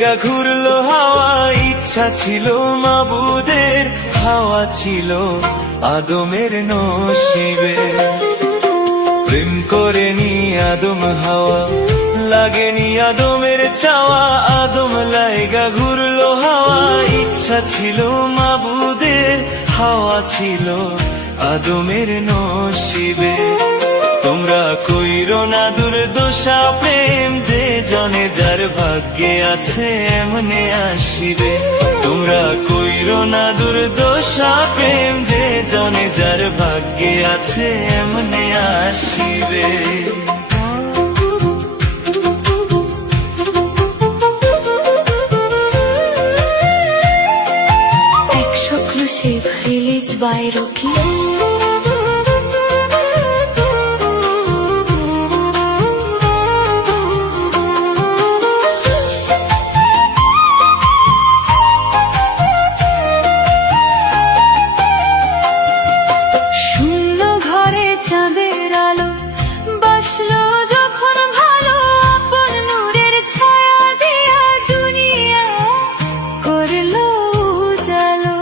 লাইগা ঘুরলো হাওয়া, ইচ্ছা ছিল মাবুদের, হাওয়া ছিল আদমের নসিবে। প্রেম করেনি আদম হাওয়া, লাগেনি আদমের চাওয়া, আদম লাইগা ঘুরলো হাওয়া, ইচ্ছা ছিল মাবুদের, হাওয়া ছিল আদমের নসিবে। তোমরা কইরো না দুর্দশা প্রেম, যে জনে যার ভাগ্যে আছে এমনে আসিবে। তোমরা কইরো না দুর্দশা প্রেম, যে জনে যার ভাগ্যে আছে এমনে আসিবে। Exclusive release by Rocky. শূন্য ঘরে চাঁদের আলো বাসলো যখন ভালো, আপন নূরের ছায়া দিয়া দুনিয়া করলো উজালো।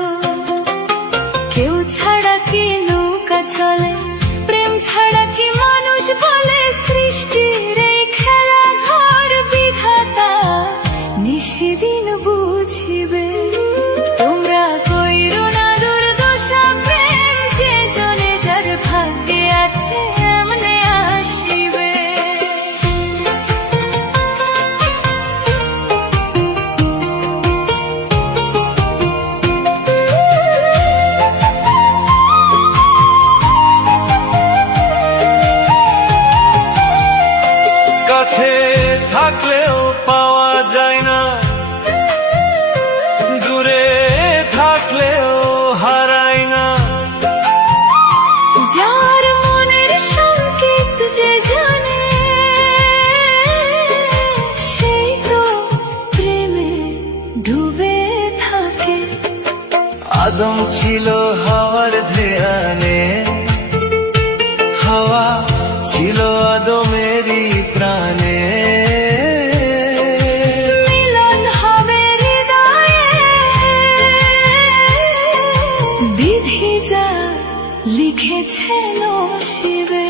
কেউ ছাড়া কি নৌকা চলে, প্রেম ছাড়া কি মানুষ বলে, সৃষ্টির এই খেলা ঘর বিধাতা নিশিদিন বুঝিবে। তোমরা কইরো না দুর্দশা প্রেম, যে জনে যার ভাগ্যে আছে এমনে আসিবে। কাছে থাকলেও পাওয়া যায় না, দূরে থাকলেও হারায় না। যার মনের সংকেত যে জানে, সেই তো প্রেমে ডুবে থাকে। আদম ছিল হাওয়ার ধ্যানে, হাওয়া ছিল আদমেরই প্রাণে। মিলন হবে হৃদয়ে, বিধি যা লিখেছে নসিবে।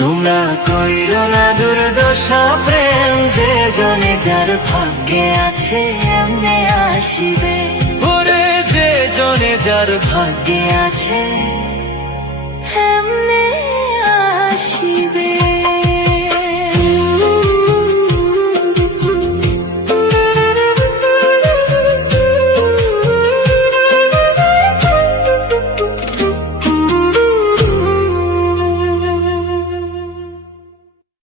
তোমরা কইরো না দুর্দশা প্রেম, যে জনে যার ভাগ্যে আছে এমনে আসিবে। ওরে যে জনে যার ভাগ্যে আছে এমনে আসিবে।